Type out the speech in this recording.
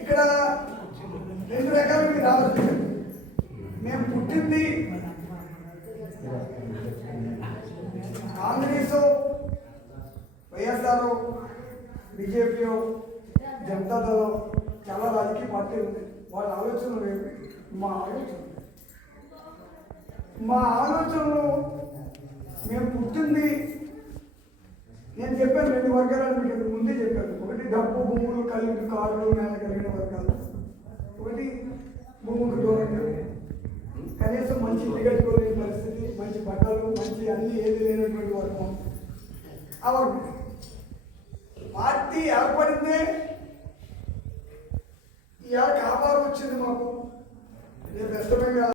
ఇక్కడ రెండు రకాలు మీరు రావచ్చు. మేము పుట్టింది కాంగ్రెస్, వైఎస్ఆర్, బీజేపీ, జనతాదళ, చాలా రాజకీయ పార్టీలు ఉంది. వాళ్ళ ఆలోచనలు వేరు, మా ఆలోచనలు మేము పుట్టింది. నేను చెప్పాను రెండు వర్గాలను మీకు ముందే చెప్పాను. ఒకటి డబ్బు భూములు కలిగి కార్లు నేల కలిగిన వర్గాలు, ఒకటి భూములు దూరంగా కనీసం మంచి దిగట్టుకోలేని పరిస్థితి, మంచి బట్టలు, మంచి అన్ని ఏది లేనటువంటి వర్గం. ఆ వర్గం పార్టీ ఏర్పడిందే ఇవాళ కాపాడు వచ్చింది మాకు. రేపు వెస్ట్ బెంగాల్